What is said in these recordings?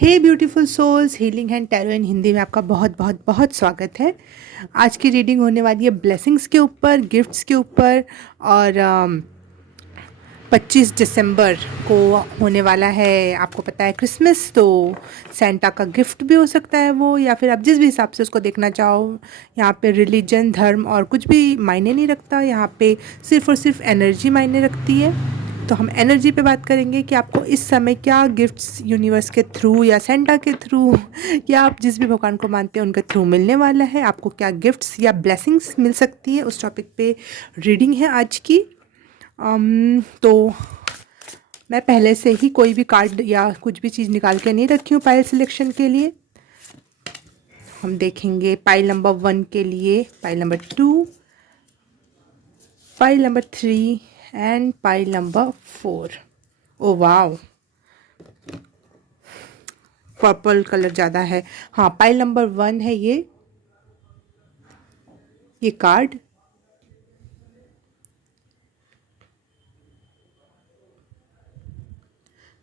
Hey beautiful souls, healing and tarot in Hindi में आपका बहुत बहुत बहुत स्वागत है। आज की रीडिंग होने वाली है ब्लेसिंग्स के ऊपर, गिफ्ट्स के ऊपर। और 25 दिसंबर को होने वाला है, आपको पता है, क्रिसमस। तो सेंटा का गिफ्ट भी हो सकता है वो, या फिर आप जिस भी हिसाब से उसको देखना चाहो। यहाँ पे रिलीजन, धर्म और कुछ भी मायने नहीं रखता। यहाँ पे सिर्फ और सिर्फ एनर्जी मायने रखती है। तो हम एनर्जी पे बात करेंगे कि आपको इस समय क्या गिफ्ट्स यूनिवर्स के थ्रू या सेंटा के थ्रू या आप जिस भी भगवान को मानते हैं उनके थ्रू मिलने वाला है। आपको क्या गिफ्ट्स या ब्लेसिंग्स मिल सकती है, उस टॉपिक पे रीडिंग है आज की। तो मैं पहले से ही कोई भी कार्ड या कुछ भी चीज़ निकाल के नहीं रखी हूँ पाइल सिलेक्शन के लिए। हम देखेंगे पाइल नंबर 1 के लिए, pile number 2, pile number 3 and pile number 4। Oh wow, purple colour ज़्यादा है। हाँ, पाइल नंबर 1 है ये कार्ड।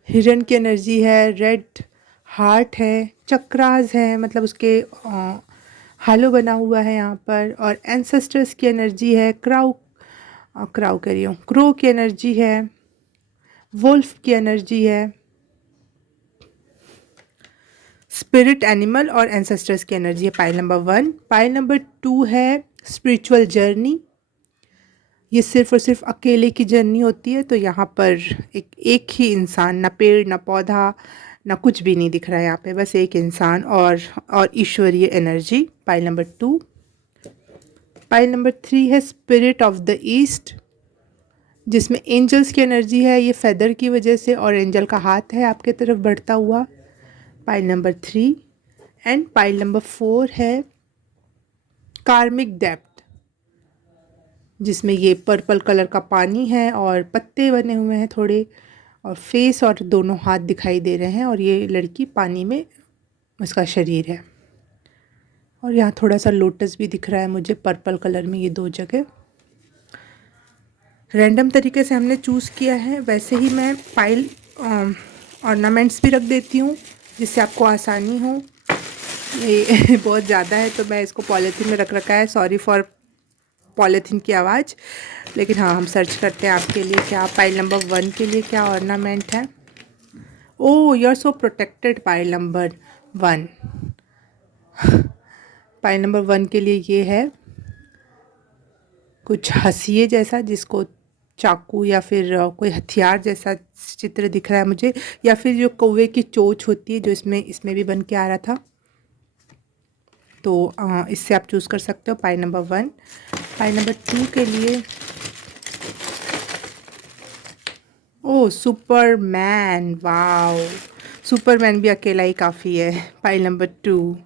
हिरन की एनर्जी है, रेड हार्ट है, चक्रास है, मतलब उसके हालो बना हुआ है यहाँ पर। और एंसेस्टर्स की एनर्जी है, क्राउ कह रही हूँ, क्रो की एनर्जी है, वुल्फ की एनर्जी है, स्पिरिट एनिमल और एंसेस्टर्स की एनर्जी है पाइल नंबर 1। पाइल नंबर 2 है स्पिरिचुअल जर्नी। ये सिर्फ और सिर्फ अकेले की जर्नी होती है। तो यहाँ पर एक ही इंसान, ना पेड़ ना पौधा ना कुछ भी नहीं दिख रहा है यहाँ पे, बस एक इंसान और ईश्वरीय energy. Pile number 2। Pile number 3 है स्पिरिट ऑफ द ईस्ट, जिसमें एंजल्स की एनर्जी है। ये फेदर की वजह से, और एंजल का हाथ है आपके तरफ बढ़ता हुआ। Pile number 3 and pile number 4 है कार्मिक डेप्थ, जिसमें ये पर्पल कलर का पानी है और पत्ते बने हुए हैं थोड़े, और फेस और दोनों हाथ दिखाई दे रहे हैं। और ये लड़की पानी में, उसका शरीर है। और यहाँ थोड़ा सा लोटस भी दिख रहा है मुझे पर्पल कलर में, ये 2 जगह। रैंडम तरीके से हमने चूज़ किया है। वैसे ही मैं पाइल ऑर्नामेंट्स भी रख देती हूँ जिससे आपको आसानी हो। ये बहुत ज़्यादा है तो मैं इसको पॉलीथीन में रख रखा है, सॉरी फॉर पॉलीथीन की आवाज़। लेकिन हाँ, हम सर्च करते हैं आपके लिए क्या पाइल नंबर 1 के लिए क्या ऑर्नामेंट है। Oh, you are so protected pile number 1। Pile number 1 के लिए ये है कुछ हंसिए जैसा, जिसको चाकू या फिर कोई हथियार जैसा चित्र दिख रहा है मुझे, या फिर जो कौवे की चोंच होती है जो इसमें भी बन के आ रहा था। तो इससे आप चूज़ कर सकते हो पाइल नंबर 1। पाइल नंबर 2 के लिए ओह, सुपरमैन, वाओ, सुपरमैन भी अकेला ही काफ़ी है। Pile number 2।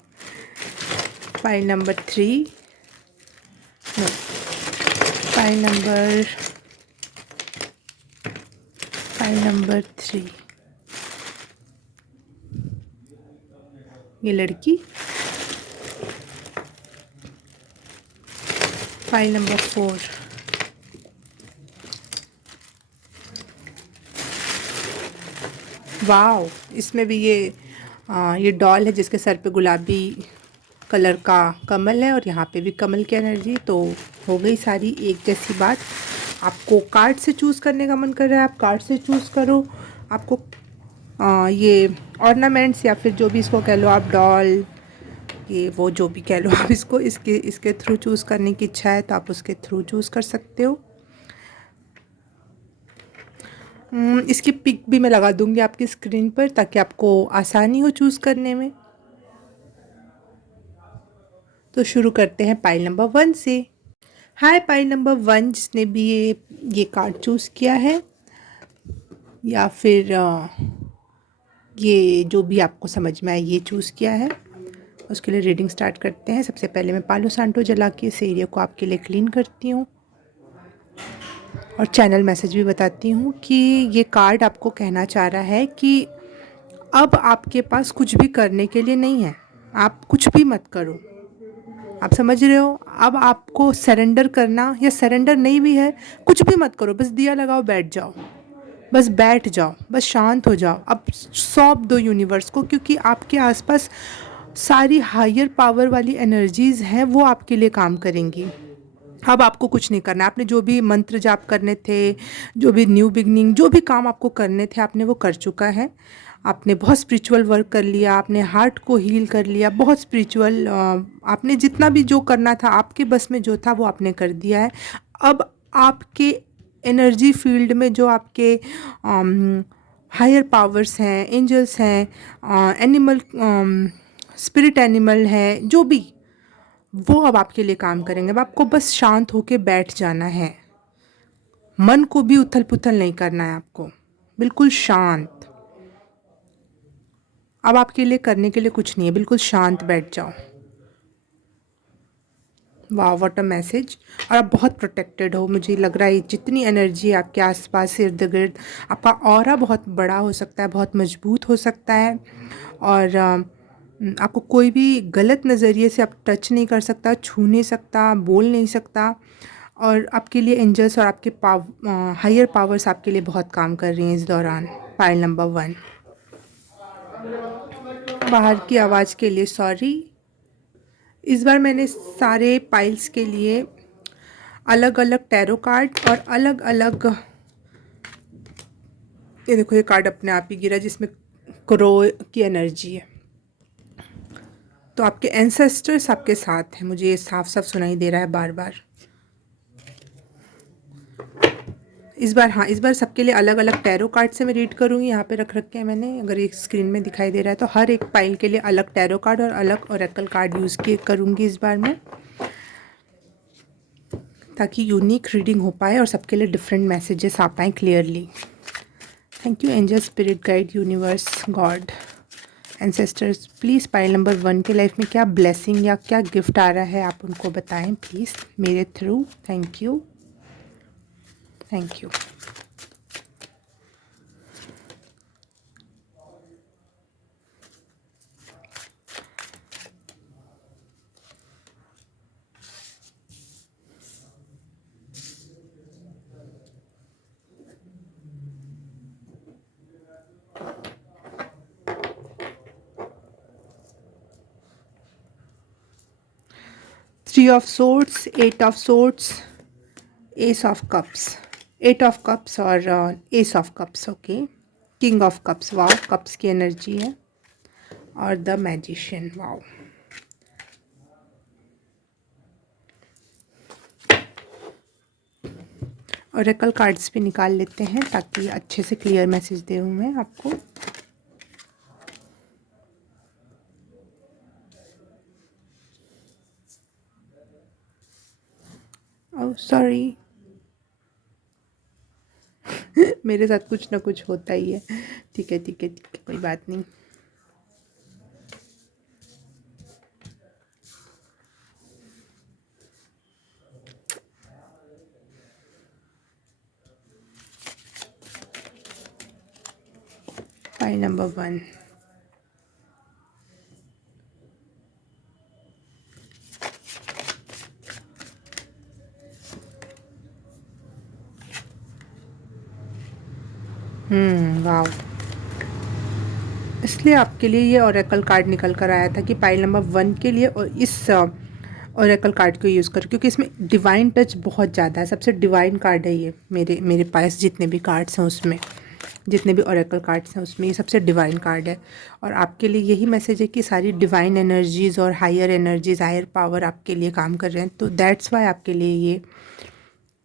Pile number 3, no, pile number 3, ये लड़की। पाइल नंबर 4, वाओ, इसमें भी ये डॉल है जिसके सर पे गुलाबी कलर का कमल है, और यहाँ पे भी कमल की एनर्जी। तो हो गई सारी एक जैसी बात। आपको कार्ड से चूज़ करने का मन कर रहा है, आप कार्ड से चूज़ करो। आपको ये ऑर्नामेंट्स या फिर जो भी इसको कह लो आप, डॉल, ये वो जो भी कह लो आप इसको, इसके थ्रू चूज़ करने की इच्छा है तो आप उसके थ्रू चूज़ कर सकते हो। इसकी पिक भी मैं लगा दूंगी आपकी स्क्रीन पर ताकि आपको आसानी हो चूज़ करने में। तो शुरू करते हैं पाइल नंबर 1 से। हाय पाइल नंबर 1, जिसने भी ये कार्ड चूज़ किया है, या फिर ये जो भी आपको समझ में आए ये चूज़ किया है, उसके लिए रीडिंग स्टार्ट करते हैं। सबसे पहले मैं पालो सांटो जला के इस एरिया को आपके लिए क्लीन करती हूँ, और चैनल मैसेज भी बताती हूँ कि ये कार्ड आपको कहना चाह रहा है कि अब आपके पास कुछ भी करने के लिए नहीं है। आप कुछ भी मत करो, आप समझ रहे हो। अब आपको सरेंडर करना, या सरेंडर नहीं भी है, कुछ भी मत करो, बस दिया लगाओ, बैठ जाओ। बस बैठ जाओ, बस शांत हो जाओ, अब सौंप दो यूनिवर्स को, क्योंकि आपके आसपास सारी हायर पावर वाली एनर्जीज़ हैं, वो आपके लिए काम करेंगी। अब आपको कुछ नहीं करना है। आपने जो भी मंत्र जाप करने थे, जो भी न्यू बिगनिंग, जो भी काम आपको करने थे, आपने वो कर चुका है। आपने बहुत स्पिरिचुअल वर्क कर लिया, आपने हार्ट को हील कर लिया, बहुत स्पिरिचुअल आपने जितना भी जो करना था, आपके बस में जो था वो आपने कर दिया है। अब आपके एनर्जी फील्ड में जो आपके हायर पावर्स हैं, एंजल्स हैं, एनिमल स्पिरिट एनिमल हैं, जो भी, वो अब आपके लिए काम करेंगे। अब आपको बस शांत होके बैठ जाना है, मन को भी उथल पुथल नहीं करना है आपको, बिल्कुल शांत। अब आपके लिए करने के लिए कुछ नहीं है, बिल्कुल शांत बैठ जाओ। वाह, व्हाट अ मैसेज। और आप बहुत प्रोटेक्टेड हो, मुझे लग रहा है जितनी एनर्जी है आपके आसपास इर्द गिर्द, आपका ऑरा बहुत बड़ा हो सकता है, बहुत मजबूत हो सकता है, और आपको कोई भी गलत नज़रिए से आप टच नहीं कर सकता, छू नहीं सकता, बोल नहीं सकता। और आपके लिए एंजल्स और आपके हायर पावर्स आपके लिए बहुत काम कर रही हैं इस दौरान। File number 1। बाहर की आवाज़ के लिए सॉरी। इस बार मैंने सारे पाइल्स के लिए अलग अलग टैरो कार्ड और अलग अलग, ये देखो ये कार्ड अपने आप ही गिरा जिसमें क्रो की एनर्जी है। तो आपके एंसेस्टर्स आपके साथ हैं, मुझे ये साफ साफ सुनाई दे रहा है बार बार। इस बार, हाँ, इस बार सबके लिए अलग अलग टैरो कार्ड से मैं रीड करूँगी। यहाँ पे रख रखे हैं मैंने, अगर ये स्क्रीन में दिखाई दे रहा है तो हर एक पाइल के लिए अलग टैरो कार्ड और अलग ओरेकल कार्ड यूज़ किए करूँगी इस बार मैं, ताकि यूनिक रीडिंग हो पाए और सबके लिए डिफरेंट मैसेजेस आ पाएँ clearly. Thank you angel, spirit guide, universe, God, ancestors. Please pile number 1 के लाइफ में क्या ब्लेसिंग या क्या गिफ्ट आ रहा है, आप उनको बताएं प्लीज़ मेरे through. Thank you, thank you. Three of swords, eight of swords, ace of cups, eight of cups और ace of cups. Okay, king of cups, wow, cups की एनर्जी है, और the magician, wow. Oracle cards भी निकाल लेते हैं ताकि अच्छे से क्लियर मैसेज दे मैं आपको। ओह सॉरी मेरे साथ कुछ ना कुछ होता ही है। ठीक है, ठीक है, ठीक है, कोई बात नहीं। File number 1। वाओ, इसलिए आपके लिए ये ओरेकल कार्ड निकल कर आया था कि पाइल नंबर 1 के लिए और इस ओरेकल कार्ड को यूज़ करो, क्योंकि इसमें डिवाइन टच बहुत ज़्यादा है। सबसे डिवाइन कार्ड है ये, मेरे पास जितने भी कार्ड्स हैं उसमें, जितने भी ओरेकल कार्ड्स हैं उसमें ये सबसे डिवाइन कार्ड है। और आपके लिए यही मैसेज है कि सारी डिवाइन एनर्जीज़ और हायर एनर्जीज़, हायर पावर आपके लिए काम कर रहे हैं। तो दैट्स वाई आपके लिए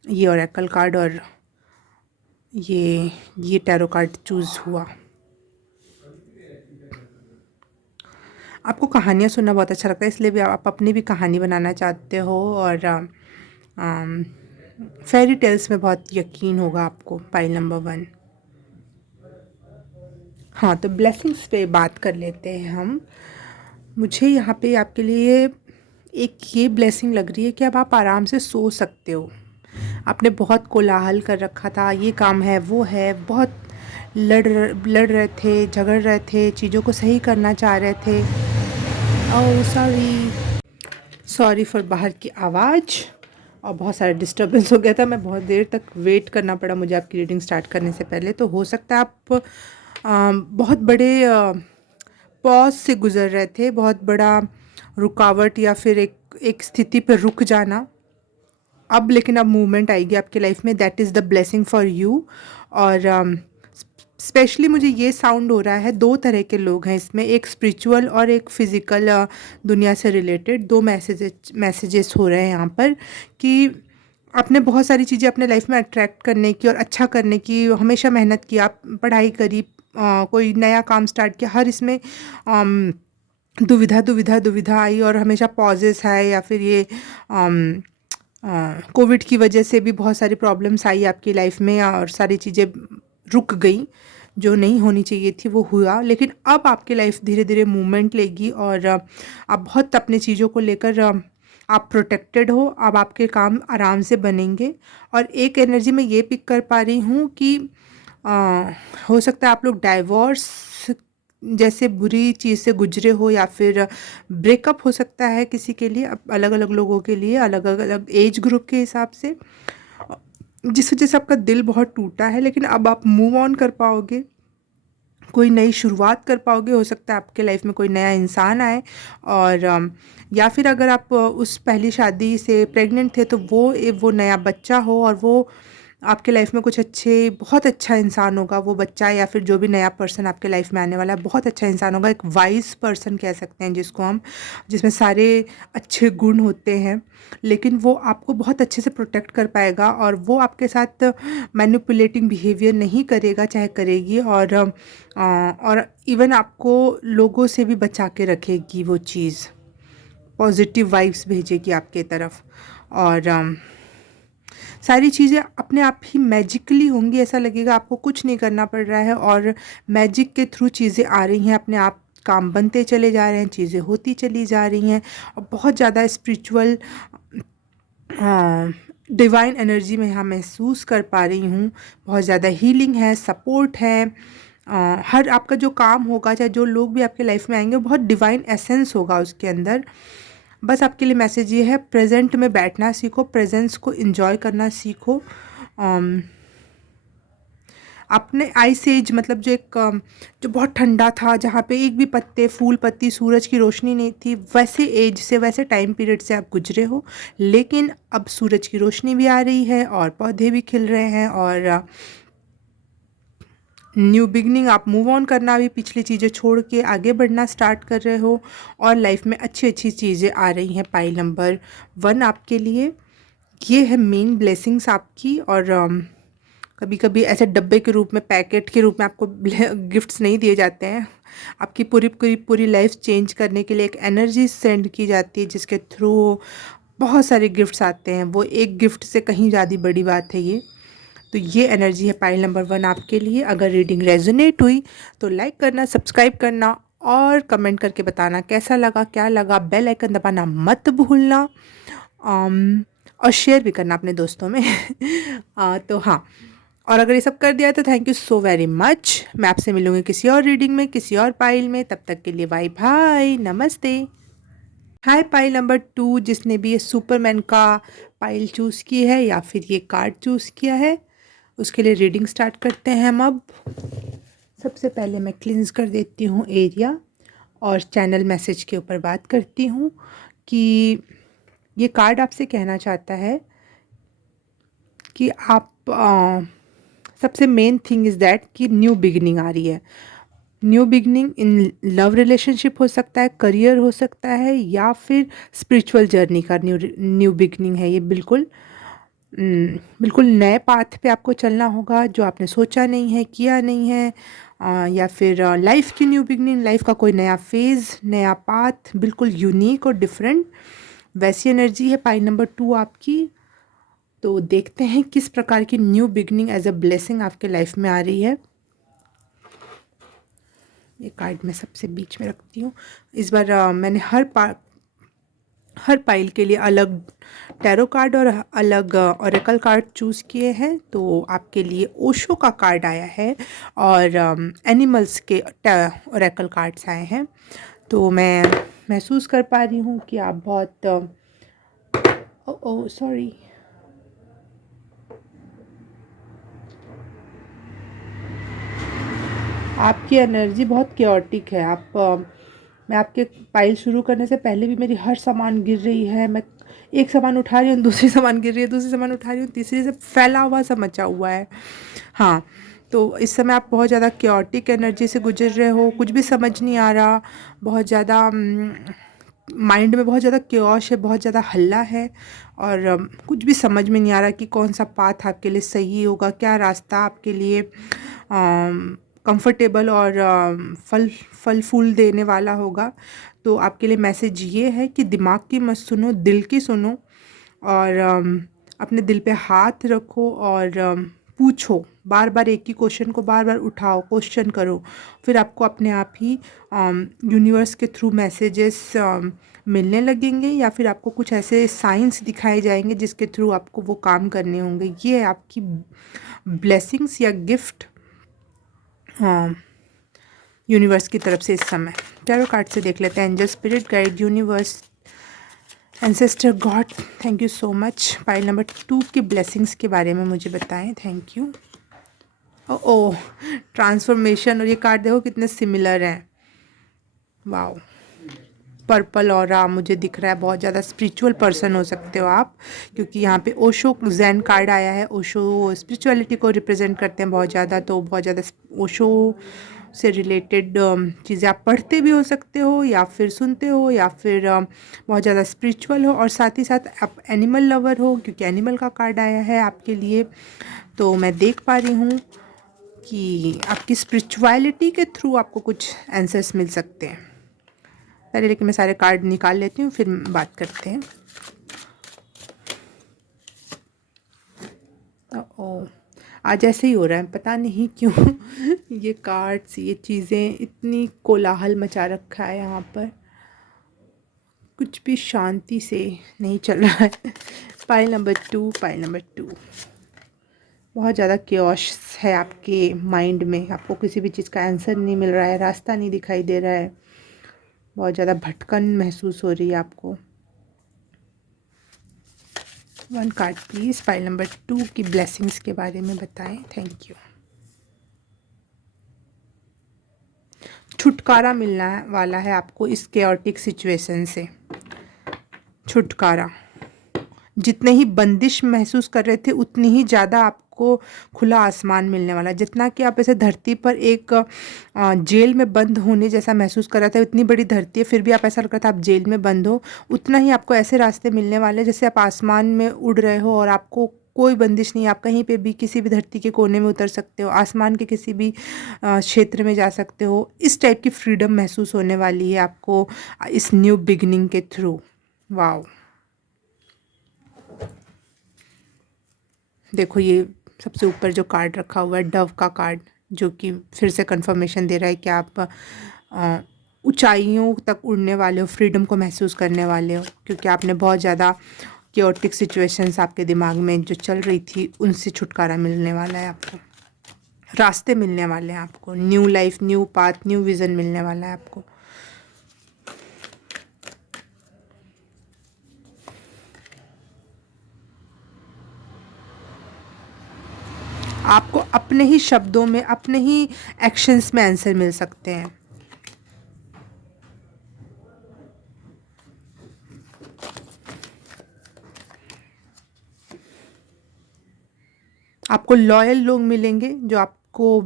ये ओरेकल कार्ड और ये टैरो कार्ड चूज़ हुआ। आपको कहानियाँ सुनना बहुत अच्छा लगता है, इसलिए भी आप अपनी भी कहानी बनाना चाहते हो, और फेरी टेल्स में बहुत यकीन होगा आपको। Pile number 1। हाँ, तो ब्लेसिंग्स पे बात कर लेते हैं हम। मुझे यहाँ पे आपके लिए एक ये ब्लेसिंग लग रही है कि अब आप आराम से सो सकते हो। आपने बहुत कोलाहल कर रखा था, ये काम है, वो है, बहुत लड़ रहे थे, झगड़ रहे थे, चीज़ों को सही करना चाह रहे थे। ओह सॉरी, सॉरी फॉर बाहर की आवाज़। और बहुत सारा डिस्टर्बेंस हो गया था, मैं बहुत देर तक वेट करना पड़ा मुझे आपकी रीडिंग स्टार्ट करने से पहले। तो हो सकता है आप बहुत बड़े पॉज से गुज़र रहे थे, बहुत बड़ा रुकावट या फिर एक स्थिति पर रुक जाना। अब लेकिन अब मूवमेंट आएगी आपकी लाइफ में, that is the blessing for you. और स्पेशली मुझे ये साउंड हो रहा है, दो तरह के लोग हैं इसमें, एक स्पिरिचुअल और एक फिज़िकल दुनिया से रिलेटेड। दो मैसेजेस हो रहे हैं यहाँ पर कि आपने बहुत सारी चीज़ें अपने लाइफ में अट्रैक्ट करने की और अच्छा करने की हमेशा मेहनत की, आप पढ़ाई करी, कोई नया काम स्टार्ट किया, हर इसमें दुविधा दुविधा दुविधा आई और हमेशा पॉजेस है, या फिर ये कोविड की वजह से भी बहुत सारी प्रॉब्लम्स आई आपकी लाइफ में और सारी चीज़ें रुक गई, जो नहीं होनी चाहिए थी वो हुआ। लेकिन अब आपकी लाइफ धीरे धीरे मूवमेंट लेगी और आप बहुत अपने चीज़ों को लेकर आप प्रोटेक्टेड हो। अब आपके काम आराम से बनेंगे। और एक एनर्जी में ये पिक कर पा रही हूँ कि हो सकता है आप लोग डाइवोर्स जैसे बुरी चीज़ से गुजरे हो, या फिर ब्रेकअप हो सकता है किसी के लिए, अब अलग अलग लोगों के लिए, अलग अलग एज ग्रुप के हिसाब से, जिस वजह से आपका दिल बहुत टूटा है। लेकिन अब आप मूव ऑन कर पाओगे, कोई नई शुरुआत कर पाओगे। हो सकता है आपके लाइफ में कोई नया इंसान आए, और या फिर अगर आप उस पहली शादी से प्रेग्नेंट थे तो वो नया बच्चा हो, और वो आपके लाइफ में कुछ बहुत अच्छा इंसान होगा वो बच्चा, या फिर जो भी नया पर्सन आपके लाइफ में आने वाला है बहुत अच्छा इंसान होगा। एक वाइज पर्सन कह सकते हैं जिसको हम, जिसमें सारे अच्छे गुण होते हैं, लेकिन वो आपको बहुत अच्छे से प्रोटेक्ट कर पाएगा और वो आपके साथ मैनिपुलेटिंग बिहेवियर नहीं करेगा, चाहे करेगी, और इवन आपको लोगों से भी बचा के रखेगी। वो चीज़ पॉजिटिव वाइब्स भेजेगी आपके तरफ, और सारी चीज़ें अपने आप ही मैजिकली होंगी। ऐसा लगेगा आपको कुछ नहीं करना पड़ रहा है और मैजिक के थ्रू चीज़ें आ रही हैं, अपने आप काम बनते चले जा रहे हैं, चीज़ें होती चली जा रही हैं। और बहुत ज़्यादा स्पिरिचुअल डिवाइन एनर्जी में यहाँ महसूस कर पा रही हूँ। बहुत ज़्यादा हीलिंग है, सपोर्ट है। हर आपका जो काम होगा, चाहे जो लोग भी आपके लाइफ में आएंगे, बहुत डिवाइन एसेंस होगा उसके अंदर। बस आपके लिए मैसेज ये है, प्रेजेंट में बैठना सीखो, प्रेजेंस को एंजॉय करना सीखो। अपने आइस एज, मतलब जो बहुत ठंडा था, जहाँ पे एक भी पत्ते, फूल, पत्ती, सूरज की रोशनी नहीं थी, वैसे एज से, वैसे टाइम पीरियड से आप गुजरे हो। लेकिन अब सूरज की रोशनी भी आ रही है और पौधे भी खिल रहे हैं, और न्यू बिगनिंग, आप मूव ऑन करना भी, पिछली चीज़ें छोड़ के आगे बढ़ना स्टार्ट कर रहे हो, और लाइफ में अच्छी अच्छी चीज़ें आ रही हैं। पाइल नंबर 1 आपके लिए ये है मेन ब्लेसिंग्स आपकी। और कभी कभी ऐसे डब्बे के रूप में, पैकेट के रूप में आपको गिफ्ट्स नहीं दिए जाते हैं, आपकी पूरी पूरी पूरी लाइफ चेंज करने के लिए एक एनर्जी सेंड की जाती है, जिसके थ्रू बहुत सारे गिफ्ट्स आते हैं। वो एक गिफ्ट से कहीं ज़्यादा बड़ी बात है ये। तो ये एनर्जी है पाइल नंबर 1 आपके लिए। अगर रीडिंग रेजोनेट हुई तो लाइक करना, सब्सक्राइब करना और कमेंट करके बताना कैसा लगा, क्या लगा। बेल आइकन दबाना मत भूलना, और शेयर भी करना अपने दोस्तों में। तो हाँ, और अगर ये सब कर दिया तो thank you so very much. मैं आपसे मिलूँगी किसी और रीडिंग में, किसी और पाइल में। तब तक के लिए बाय बाय, नमस्ते। हाय पाइल नंबर 2, जिसने भी ये सुपरमैन का पाइल चूज़ की है या फिर ये कार्ड चूज़ किया है, उसके लिए रीडिंग स्टार्ट करते हैं हम अब। सबसे पहले मैं क्लींस कर देती हूँ एरिया, और चैनल मैसेज के ऊपर बात करती हूँ कि ये कार्ड आपसे कहना चाहता है कि आप सबसे मेन थिंग इज़ दैट कि न्यू बिगिनिंग आ रही है। New beginning in love relationship हो सकता है, करियर हो सकता है, या फिर स्पिरिचुअल जर्नी का न्यू बिगिनिंग है ये। बिल्कुल नए पाथ पे आपको चलना होगा, जो आपने सोचा नहीं है, किया नहीं है, या फिर लाइफ की न्यू बिगनिंग, लाइफ का कोई नया फेज़, नया पाथ, बिल्कुल यूनिक और डिफरेंट, वैसी एनर्जी है पाइल नंबर 2 आपकी। तो देखते हैं किस प्रकार की new beginning as a blessing आपके लाइफ में आ रही है। ये कार्ड मैं सबसे बीच में रखती हूँ। इस बार मैंने हर पाइल के लिए अलग टैरो कार्ड और अलग ओरेकल कार्ड चूज़ किए हैं। तो आपके लिए ओशो का कार्ड आया है और एनिमल्स के ओरेकल कार्ड्स आए हैं। तो मैं महसूस कर पा रही हूँ कि आप बहुत सॉरी, आपकी एनर्जी बहुत केओटिक है। मैं आपके पाइल शुरू करने से पहले भी मेरी हर सामान गिर रही है। मैं एक सामान उठा रही हूँ, दूसरी सामान गिर रही है, दूसरी सामान उठा रही हूँ, तीसरी से फैला हुआ सा मचा हुआ है। हाँ, तो इस समय आप बहुत ज़्यादा केओटिक एनर्जी से गुजर रहे हो, कुछ भी समझ नहीं आ रहा, बहुत ज़्यादा माइंड में बहुत ज़्यादा क्योश है, बहुत ज़्यादा हल्ला है, और कुछ भी समझ में नहीं आ रहा कि कौन सा पाथ आपके लिए सही होगा, क्या रास्ता आपके लिए कंफर्टेबल और फल फूल देने वाला होगा। तो आपके लिए मैसेज ये है कि दिमाग की मत सुनो, दिल की सुनो, और अपने दिल पे हाथ रखो, और पूछो, बार बार एक ही क्वेश्चन को बार बार उठाओ, क्वेश्चन करो, फिर आपको अपने आप ही यूनिवर्स के थ्रू मैसेजेस मिलने लगेंगे, या फिर आपको कुछ ऐसे साइंस दिखाए जाएंगे जिसके थ्रू आपको वो काम करने होंगे। ये है आपकी ब्लेसिंग्स या गिफ्ट यूनिवर्स की तरफ से इस समय। टैरो कार्ड से देख लेते हैं। Angel, spirit guide, universe, ancestor, God, thank you so much. Pile number 2 की ब्लेसिंग्स के बारे में मुझे बताएं। Thank you. ओह, ट्रांसफॉर्मेशन, और ये कार्ड देखो कितने सिमिलर हैं। वाओ, पर्पल ऑरा मुझे दिख रहा है। बहुत ज़्यादा स्पिरिचुअल पर्सन हो सकते हो आप, क्योंकि यहाँ पे ओशो जैन कार्ड आया है। ओशो स्पिरिचुअलिटी को रिप्रेजेंट करते हैं बहुत ज़्यादा, तो बहुत ज़्यादा ओशो से रिलेटेड चीज़ें आप पढ़ते भी हो सकते हो, या फिर सुनते हो, या फिर बहुत ज़्यादा स्पिरिचुअल हो, और साथ ही साथ आप एनिमल लवर हो, क्योंकि एनिमल का कार्ड आया है आपके लिए। तो मैं देख पा रही हूँ कि आपकी स्पिरिचुअलिटी के थ्रू आपको कुछ आंसर्स मिल सकते हैं। पहले लेकिन मैं सारे कार्ड निकाल लेती हूँ, फिर बात करते हैं। ओ, आज ऐसे ही हो रहा है, पता नहीं क्यों। ये कार्ड्स, ये चीज़ें, इतनी कोलाहल मचा रखा है यहाँ पर, कुछ भी शांति से नहीं चल रहा है। पाइल नंबर 2, पाइल नंबर 2, बहुत ज़्यादा क्योश है आपके माइंड में। आपको किसी भी चीज़ का आंसर नहीं मिल रहा है, रास्ता नहीं दिखाई दे रहा है, बहुत ज़्यादा भटकन महसूस हो रही है आपको। 1 कार्ड प्लीज़, पाइल नंबर 2 की ब्लेसिंग्स के बारे में बताएं। Thank you. छुटकारा मिलना वाला है आपको इस केओटिक सिचुएशन से। छुटकारा, जितने ही बंदिश महसूस कर रहे थे उतनी ही ज़्यादा आपको खुला आसमान मिलने वाला है। जितना कि आप ऐसे धरती पर एक जेल में बंद होने जैसा महसूस कर रहे थे, इतनी बड़ी धरती है फिर भी आप ऐसा लग रहा था आप जेल में बंद हो, उतना ही आपको ऐसे रास्ते मिलने वाले हैं जैसे आप आसमान में उड़ रहे हो, और आपको कोई बंदिश नहीं। आप कहीं पे भी किसी भी धरती के कोने में उतर सकते हो, आसमान के किसी भी क्षेत्र में जा सकते हो। इस टाइप की फ्रीडम महसूस होने वाली है आपको इस न्यू बिगनिंग के थ्रू। वाओ, देखो ये सबसे ऊपर जो कार्ड रखा हुआ है, डव का कार्ड, जो कि फिर से कंफर्मेशन दे रहा है कि आप ऊंचाइयों तक उड़ने वाले हो, फ्रीडम को महसूस करने वाले हो, क्योंकि आपने बहुत ज़्यादा क्योटिक सिचुएशंस आपके दिमाग में जो चल रही थी उनसे छुटकारा मिलने वाला है आपको। रास्ते मिलने वाले हैं आपको, new life, new path, new vision मिलने वाला है आपको। आपको अपने ही शब्दों में, अपने ही एक्शंस में आंसर मिल सकते हैं। आपको लॉयल लोग मिलेंगे जो आपको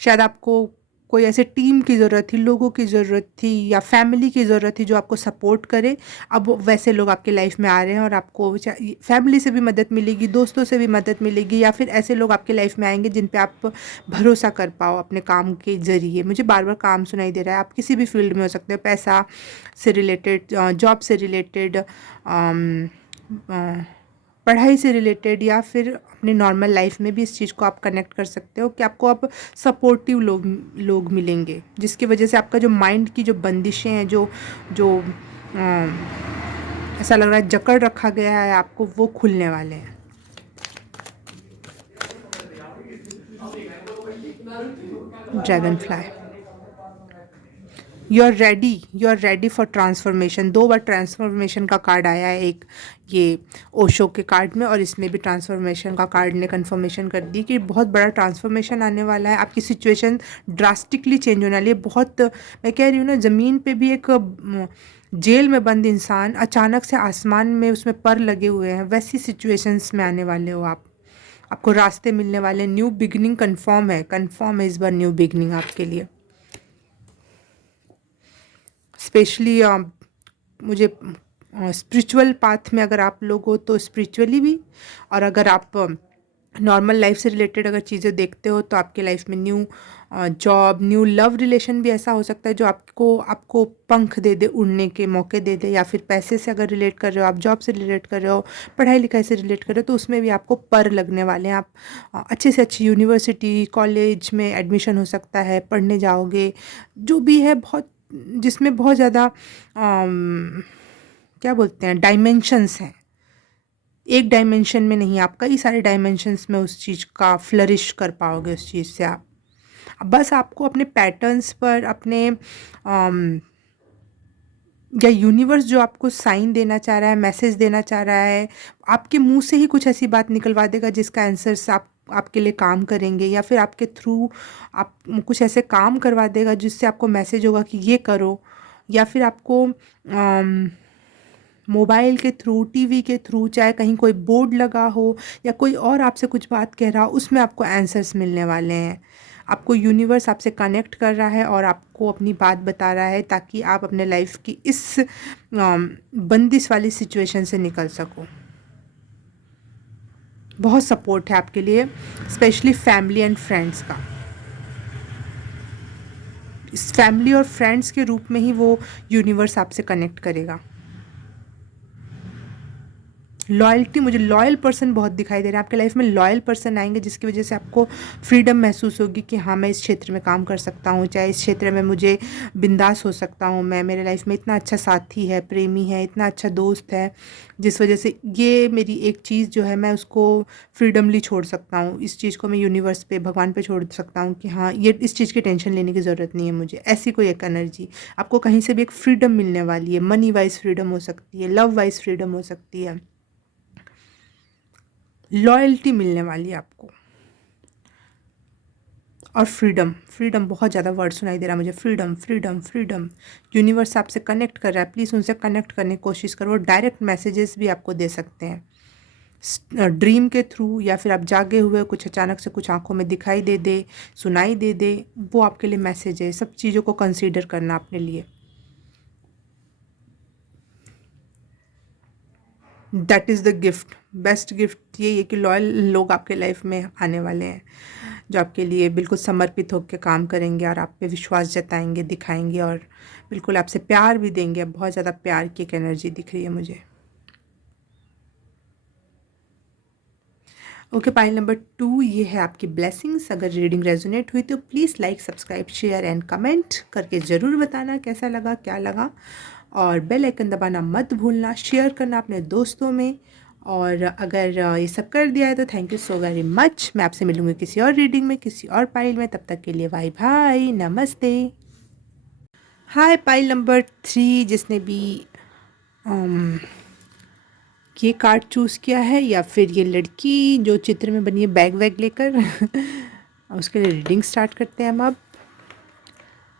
शायद आपको कोई ऐसे टीम की ज़रूरत थी, लोगों की ज़रूरत थी, या फैमिली की ज़रूरत थी जो आपको सपोर्ट करे। अब वैसे लोग आपके लाइफ में आ रहे हैं, और आपको फैमिली से भी मदद मिलेगी, दोस्तों से भी मदद मिलेगी, या फिर ऐसे लोग आपके लाइफ में आएंगे जिन पे आप भरोसा कर पाओ अपने काम के ज़रिए। मुझे बार बार काम सुनाई दे रहा है। आप किसी भी फील्ड में हो सकते हो, पैसा से रिलेटेड, जॉब से रिलेटेड, पढ़ाई से रिलेटेड, या फिर अपनी नॉर्मल लाइफ में भी इस चीज़ को आप कनेक्ट कर सकते हो कि आपको अब सपोर्टिव लोग मिलेंगे, जिसकी वजह से आपका जो माइंड की जो बंदिशें हैं, जो जो ऐसा लग रहा है जकड़ रखा गया है आपको, वो खुलने वाले हैं। Dragonfly, you are ready for transformation. 2 बार ट्रांसफॉर्मेशन का कार्ड आया है, एक ये ओशो के कार्ड में और इसमें भी ट्रांसफॉर्मेशन का कार्ड ने कंफर्मेशन कर दी कि बहुत बड़ा ट्रांसफॉर्मेशन आने वाला है। आपकी सिचुएशन ड्रास्टिकली चेंज होने वाली है। बहुत, मैं कह रही हूँ ना, ज़मीन पे भी एक जेल में बंद इंसान अचानक से आसमान में उसमें पर लगे हुए हैं, वैसी सिचुएशंस में आने वाले हो आप। आपको रास्ते मिलने वाले, न्यू बिगनिंग कंफर्म है इस बार न्यू बिगनिंग आपके लिए। स्पेशली मुझे स्पिरिचुअल पाथ में अगर आप लोग हो तो स्पिरिचुअली भी, और अगर आप नॉर्मल लाइफ से रिलेटेड अगर चीज़ें देखते हो तो आपके लाइफ में new job, new love relation भी ऐसा हो सकता है जो आपको पंख दे दे, उड़ने के मौके दे दे। या फिर पैसे से अगर रिलेट कर रहे हो, आप जॉब से रिलेट कर रहे हो, पढ़ाई लिखाई से रिलेट कर रहे हो, तो उसमें भी आपको पर लगने वाले हैं। आप अच्छे से अच्छी यूनिवर्सिटी, कॉलेज में एडमिशन हो सकता है, पढ़ने जाओगे, जो भी है, बहुत जिसमें बहुत ज़्यादा क्या बोलते हैं, डायमेंशंस हैं। एक डायमेंशन में नहीं, आप कई सारे डायमेंशंस में उस चीज़ का फ्लरिश कर पाओगे। उस चीज़ से आप बस आपको अपने पैटर्न्स पर, अपने या यूनिवर्स जो आपको साइन देना चाह रहा है, मैसेज देना चाह रहा है, आपके मुंह से ही कुछ ऐसी बात निकलवा देगा जिसका आंसर्स आपके लिए काम करेंगे, या फिर आपके थ्रू आप कुछ ऐसे काम करवा देगा जिससे आपको मैसेज होगा कि ये करो। या फिर आपको मोबाइल के थ्रू, टीवी के थ्रू, चाहे कहीं कोई बोर्ड लगा हो या कोई और आपसे कुछ बात कह रहा हो, उसमें आपको आंसर्स मिलने वाले हैं। आपको यूनिवर्स आपसे कनेक्ट कर रहा है और आपको अपनी बात बता रहा है ताकि आप अपने लाइफ की इस बंदिश वाली सिचुएशन से निकल सको। बहुत सपोर्ट है आपके लिए, स्पेशली फैमिली एंड फ्रेंड्स का। इस फैमिली और फ्रेंड्स के रूप में ही वो यूनिवर्स आपसे कनेक्ट करेगा। लॉयल्टी, मुझे लॉयल पर्सन बहुत दिखाई दे रहा है आपके लाइफ में। लॉयल पर्सन आएंगे जिसकी वजह से आपको फ्रीडम महसूस होगी कि हाँ, मैं इस क्षेत्र में काम कर सकता हूँ, चाहे इस क्षेत्र में मुझे बिंदास हो सकता हूँ। मैं, मेरे लाइफ में इतना अच्छा साथी है, प्रेमी है, इतना अच्छा दोस्त है, जिस वजह से ये मेरी एक चीज़ जो है मैं उसको फ्रीडमली छोड़ सकता हूँ। इस चीज़ को मैं यूनिवर्स पे, भगवान पे छोड़ सकता हूँ कि हाँ, ये इस चीज़ की टेंशन लेने की ज़रूरत नहीं है मुझे। ऐसी कोई एक एनर्जी आपको कहीं से भी एक फ्रीडम मिलने वाली है। मनी वाइज फ्रीडम हो सकती है, लव वाइज फ्रीडम हो सकती है, लॉयल्टी मिलने वाली है आपको। और फ्रीडम, फ्रीडम, बहुत ज़्यादा वर्ड सुनाई दे रहा है मुझे। Freedom, freedom, freedom. यूनिवर्स आपसे कनेक्ट कर रहा है, प्लीज़ उनसे कनेक्ट करने की कोशिश करो। डायरेक्ट मैसेजेस भी आपको दे सकते हैं ड्रीम के थ्रू, या फिर आप जागे हुए कुछ अचानक से कुछ आंखों में दिखाई दे दे, सुनाई दे दे, वो आपके लिए मैसेज है। सब चीज़ों को कंसीडर करना अपने लिए। That is the gift, best gift ये कि लॉयल लोग आपके लाइफ में आने वाले हैं जो आपके लिए बिल्कुल समर्पित होकर काम करेंगे और आप पे विश्वास जताएंगे, दिखाएंगे, और बिल्कुल आपसे प्यार भी देंगे। बहुत ज़्यादा प्यार की एक एनर्जी दिख रही है मुझे। ओके, पाइल नंबर 2, ये है आपकी ब्लेसिंग्स। अगर रीडिंग रेजोनेट हुई तो please like, subscribe, share and comment करके ज़रूर बताना कैसा लगा, क्या लगा। और बेल आइकन दबाना मत भूलना, शेयर करना अपने दोस्तों में। और अगर ये सब कर दिया है तो thank you so very much. मैं आपसे मिलूँगी किसी और रीडिंग में, किसी और पाइल में। तब तक के लिए बाय बाय, नमस्ते। हाय पाइल नंबर 3, जिसने भी ये कार्ड चूज़ किया है, या फिर ये लड़की जो चित्र में बनी है बैग वैग लेकर उसके लिए रीडिंग स्टार्ट करते हैं हम अब।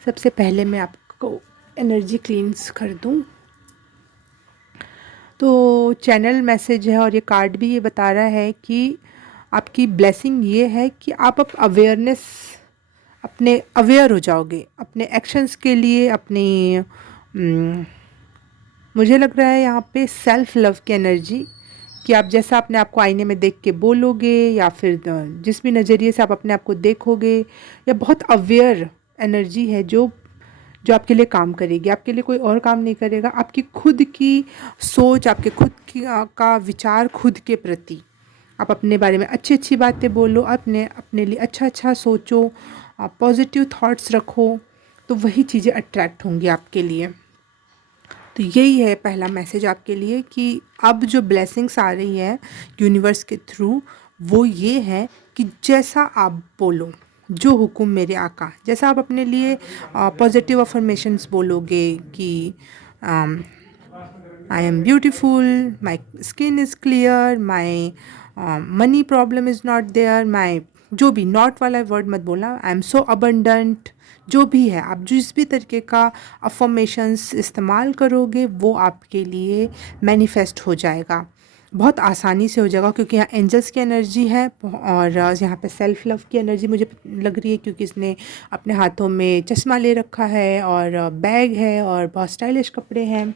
सबसे पहले मैं आपको एनर्जी क्लींस कर दूं। तो चैनल मैसेज है और ये कार्ड भी ये बता रहा है कि आपकी ब्लेसिंग ये है कि आप अवेयरनेस, अपने अवेयर हो जाओगे अपने एक्शंस के लिए, अपनी मुझे लग रहा है यहाँ पे सेल्फ लव की एनर्जी, कि आप जैसा अपने आप को आईने में देख के बोलोगे, या फिर जिस भी नज़रिए से आप अपने आप को देखोगे, या बहुत अवेयर एनर्जी है जो जो आपके लिए काम करेगी। आपके लिए कोई और काम नहीं करेगा। आपकी खुद की सोच, आपके खुद की का विचार खुद के प्रति, आप अपने बारे में अच्छी अच्छी बातें बोलो, अपने अपने लिए अच्छा अच्छा सोचो, पॉजिटिव थॉट्स रखो, तो वही चीज़ें अट्रैक्ट होंगी आपके लिए। तो यही है पहला मैसेज आपके लिए कि अब जो ब्लेसिंग्स आ रही है यूनिवर्स के थ्रू, वो ये है कि जैसा आप बोलो, जो हुक्म मेरे आका। जैसा आप अपने लिए पॉजिटिव अफर्मेशंस बोलोगे कि I am beautiful, my skin is clear, my money problem is not there, my जो भी नॉट वाला वर्ड मत बोलना, आई एम सो अबंडेंट। जो भी है, आप जिस भी तरीके का अफर्मेशंस इस्तेमाल करोगे वो आपके लिए मैनिफेस्ट हो जाएगा, बहुत आसानी से हो जाएगा, क्योंकि यहाँ एंजल्स की एनर्जी है और यहाँ पे सेल्फ लव की एनर्जी मुझे लग रही है, क्योंकि इसने अपने हाथों में चश्मा ले रखा है और बैग है और बहुत स्टाइलिश कपड़े हैं।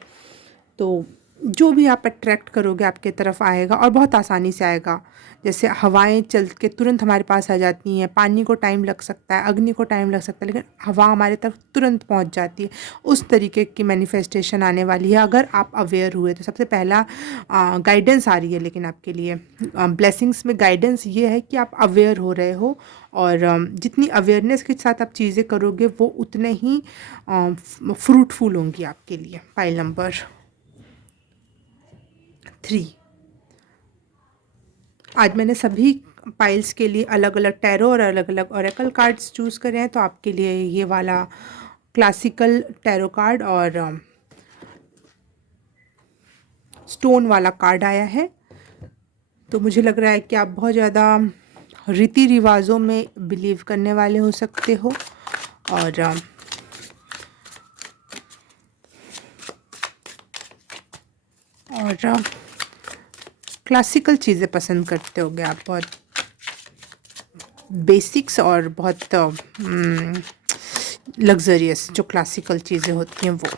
तो जो भी आप अट्रैक्ट करोगे आपके तरफ आएगा और बहुत आसानी से आएगा। जैसे हवाएं चल के तुरंत हमारे पास आ जाती हैं, पानी को टाइम लग सकता है, अग्नि को टाइम लग सकता है, लेकिन हवा हमारे तरफ तुरंत पहुंच जाती है। उस तरीके की मैनिफेस्टेशन आने वाली है अगर आप अवेयर हुए तो। सबसे पहला गाइडेंस आ रही है, लेकिन आपके लिए ब्लेसिंग्स में गाइडेंस ये है कि आप अवेयर हो रहे हो, और जितनी अवेयरनेस के साथ आप चीज़ें करोगे वो उतने ही फ्रूटफुल होंगी आपके लिए। Pile number 3। आज मैंने सभी पाइल्स के लिए अलग अलग टैरो और अलग अलग ओरेकल कार्ड्स चूज़ करे हैं, तो आपके लिए ये वाला क्लासिकल टैरो कार्ड और स्टोन वाला कार्ड आया है। तो मुझे लग रहा है कि आप बहुत ज़्यादा रीति रिवाजों में बिलीव करने वाले हो सकते हो और क्लासिकल चीज़ें पसंद करते होगे आप, बहुत बेसिक्स और बहुत लग्जरियस जो क्लासिकल चीज़ें होती हैं वो।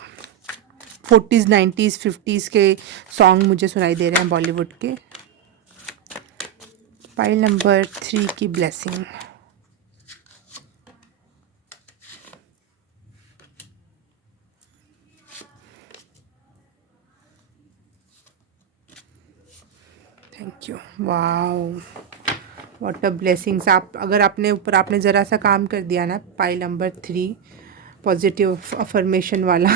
40s 90s 50s के सॉन्ग मुझे सुनाई दे रहे हैं बॉलीवुड के। पाइल नंबर 3 की blessing. Thank you. Wow, what a blessings. आप अगर आपने ऊपर आपने ज़रा सा काम कर दिया ना, पाइल नंबर 3 पॉजिटिव अफर्मेशन वाला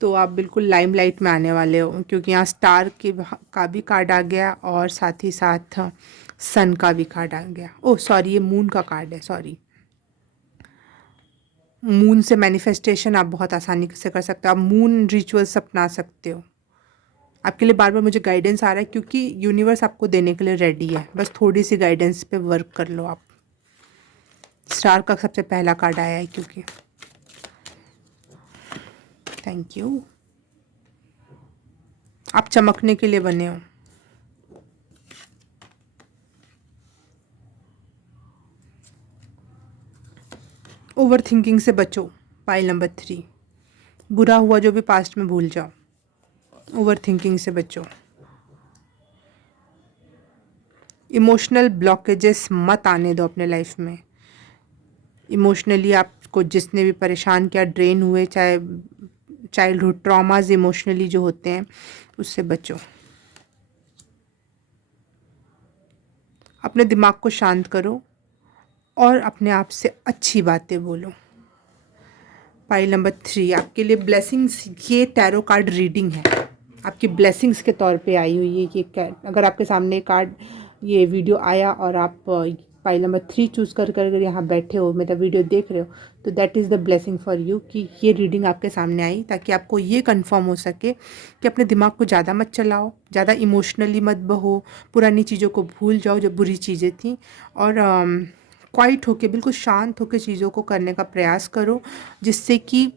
तो आप बिल्कुल लाइमलाइट में आने वाले हो, क्योंकि यहाँ स्टार के का भी कार्ड आ गया और साथ ही साथ सन का भी कार्ड आ गया। ओह सॉरी, ये मून का कार्ड है, सॉरी। मून से मैनिफेस्टेशन आप बहुत आसानी से कर सकते हो, आप मून रिचुअल्स अपना सकते हो। आपके लिए बार बार मुझे गाइडेंस आ रहा है, क्योंकि यूनिवर्स आपको देने के लिए रेडी है, बस थोड़ी सी गाइडेंस पे वर्क कर लो आप। स्टार का सबसे पहला कार्ड आया है क्योंकि। Thank you. आप चमकने के लिए बने हो। ओवर थिंकिंग से बचो। Pile number 3। बुरा हुआ जो भी पास्ट में भूल जाओ। ओवर थिंकिंग से बचो। इमोशनल ब्लॉकेजेस मत आने दो अपने लाइफ में। इमोशनली आपको जिसने भी परेशान किया, ड्रेन हुए, चाहे चाइल्डहुड ट्रॉमाज इमोशनली जो होते हैं, उससे बचो। अपने दिमाग को शांत करो और अपने आप से अच्छी बातें बोलो। पाइल नंबर 3 आपके लिए ब्लेसिंग्स। ये टैरो कार्ड रीडिंग है, आपकी ब्लेसिंग्स के तौर पे आई हुई है ये। अगर आपके सामने कार्ड ये वीडियो आया और आप पाइल नंबर 3 चूज़ कर कर अगर यहाँ बैठे हो, मेरा वीडियो देख रहे हो, तो that is the blessing for you कि ये रीडिंग आपके सामने आई, ताकि आपको ये कंफर्म हो सके कि अपने दिमाग को ज़्यादा मत चलाओ, ज़्यादा इमोशनली मत बहो, पुरानी चीज़ों को भूल जाओ जो बुरी चीज़ें थी, और क्वाइट होके, बिल्कुल शांत होकर चीज़ों को करने का प्रयास करो, जिससे कि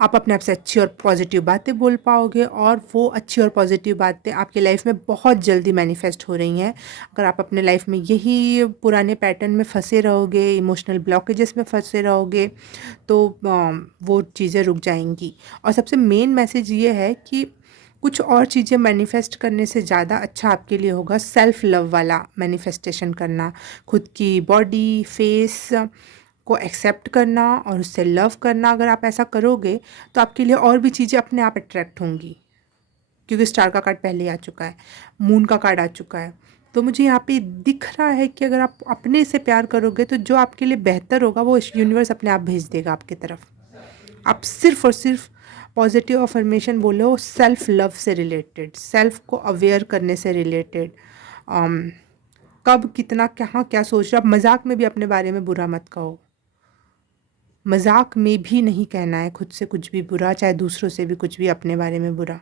आप अपने आप से अच्छी और पॉजिटिव बातें बोल पाओगे, और वो अच्छी और पॉजिटिव बातें आपकी लाइफ में बहुत जल्दी मैनिफेस्ट हो रही हैं। अगर आप अपने लाइफ में यही पुराने पैटर्न में फंसे रहोगे, इमोशनल ब्लॉकेजेस में फंसे रहोगे, तो वो चीज़ें रुक जाएंगी। और सबसे मेन मैसेज ये है कि कुछ और चीज़ें मैनिफेस्ट करने से ज़्यादा अच्छा आपके लिए होगा सेल्फ़ लव वाला मैनिफेस्टेशन करना। खुद की बॉडी, फेस को एक्सेप्ट करना और उससे लव करना। अगर आप ऐसा करोगे तो आपके लिए और भी चीज़ें अपने आप अट्रैक्ट होंगी, क्योंकि स्टार का कार्ड पहले आ चुका है, मून का कार्ड आ चुका है। तो मुझे यहाँ पे दिख रहा है कि अगर आप अपने से प्यार करोगे तो जो आपके लिए बेहतर होगा वो यूनिवर्स अपने आप भेज देगा आपकी तरफ। आप सिर्फ और सिर्फ पॉजिटिव अफर्मेशन बोलो सेल्फ लव से रिलेटेड, सेल्फ को अवेयर करने से रिलेटेड, कब कितना कहाँ क्या सोच रहे हो। आप मजाक में भी अपने बारे में बुरा मत कहो, मजाक में भी नहीं कहना है खुद से कुछ भी बुरा, चाहे दूसरों से भी कुछ भी अपने बारे में बुरा।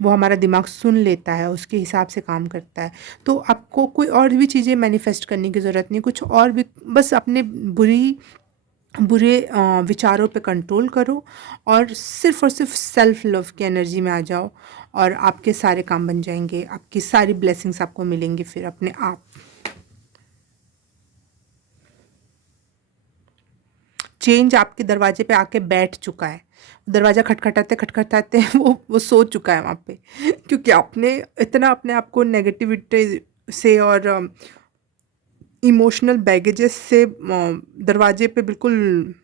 वो हमारा दिमाग सुन लेता है, उसके हिसाब से काम करता है। तो आपको कोई और भी चीज़ें मैनिफेस्ट करने की ज़रूरत नहीं, कुछ और भी, बस अपने बुरे विचारों पे कंट्रोल करो और सिर्फ सेल्फ लव की एनर्जी में आ जाओ, और आपके सारे काम बन जाएंगे, आपकी सारी ब्लेसिंग्स आपको मिलेंगी फिर अपने आप। चेंज आपके दरवाजे पे आके बैठ चुका है, दरवाज़ा खटखटाते खटखटाते वो सो चुका है वहाँ पे, क्योंकि आपने इतना अपने आप को नेगेटिविटी से और इमोशनल बैगेजेस से दरवाजे पे बिल्कुल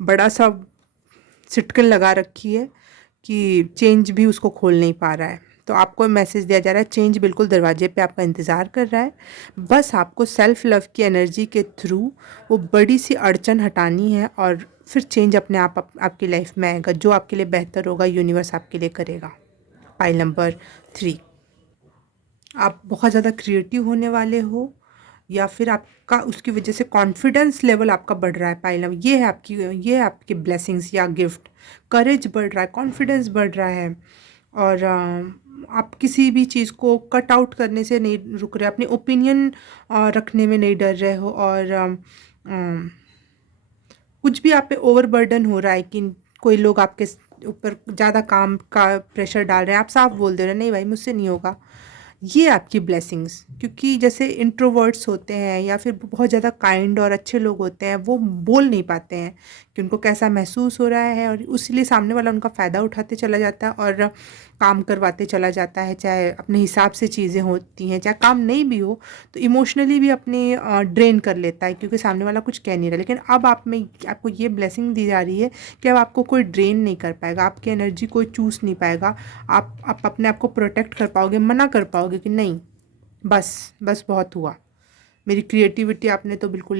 बड़ा सा सिटकन लगा रखी है कि चेंज भी उसको खोल नहीं पा रहा है। तो आपको मैसेज दिया जा रहा है, चेंज बिल्कुल दरवाजे पे आपका इंतज़ार कर रहा है। बस आपको सेल्फ लव की एनर्जी के थ्रू वो बड़ी सी अड़चन हटानी है, और फिर चेंज अपने आप आपकी लाइफ में आएगा, जो आपके लिए बेहतर होगा यूनिवर्स आपके लिए करेगा। पाइल नंबर 3, आप बहुत ज़्यादा क्रिएटिव होने वाले हो, या फिर आपका उसकी वजह से कॉन्फिडेंस लेवल आपका बढ़ रहा है। पाइल नंबर ये है आपकी ब्लेसिंग्स या गिफ्ट। करेज बढ़ रहा है, कॉन्फिडेंस बढ़ रहा है, और आप किसी भी चीज़ को कट आउट करने से नहीं रुक रहे, अपने ओपिनियन रखने में नहीं डर रहे हो, और कुछ भी आप पे ओवरबर्डन हो रहा है कि कोई लोग आपके ऊपर ज़्यादा काम का प्रेशर डाल रहे हैं, आप साफ बोल दे रहे हैं नहीं भाई मुझसे नहीं होगा। ये आपकी ब्लेसिंग्स, क्योंकि जैसे इंट्रोवर्ट्स होते हैं या फिर बहुत ज़्यादा काइंड और अच्छे लोग होते हैं, वो बोल नहीं पाते हैं कि उनको कैसा महसूस हो रहा है, और इसलिए सामने वाला उनका फ़ायदा उठाते चला जाता है और काम करवाते चला जाता है, चाहे अपने हिसाब से चीज़ें होती हैं, चाहे काम नहीं भी हो तो इमोशनली भी अपने ड्रेन कर लेता है, क्योंकि सामने वाला कुछ कह नहीं रहा। लेकिन अब आपको ये ब्लेसिंग दी जा रही है कि अब आपको कोई ड्रेन नहीं कर पाएगा, आपकी एनर्जी कोई चूस नहीं पाएगा, आप अपने आप को प्रोटेक्ट कर पाओगे, मना कर पाओगे कि नहीं बस बस बहुत हुआ। मेरी क्रिएटिविटी आपने तो बिल्कुल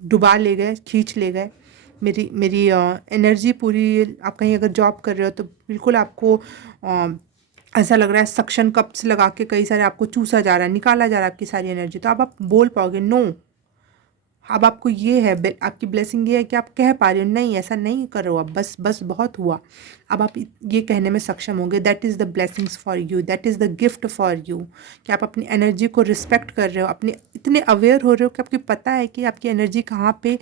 डुबा ले गए, खींच ले गए मेरी एनर्जी पूरी। आप कहीं अगर जॉब कर रहे हो तो बिल्कुल आपको ऐसा लग रहा है सक्शन कप्स लगा के कई सारे आपको चूसा जा रहा है, निकाला जा रहा है आपकी सारी एनर्जी। तो अब आप बोल पाओगे नो, अब आपको ये है, आपकी ब्लेसिंग ये है कि आप कह पा रहे हो नहीं ऐसा नहीं करो, अब बस बस बहुत हुआ। अब आप ये कहने में सक्षम होंगे, that is the blessings for you, that is the gift for you, कि आप अपनी एनर्जी को रिस्पेक्ट कर रहे हो, अपने इतने अवेयर हो रहे हो कि आपको पता है कि आपकी एनर्जी कहाँ पे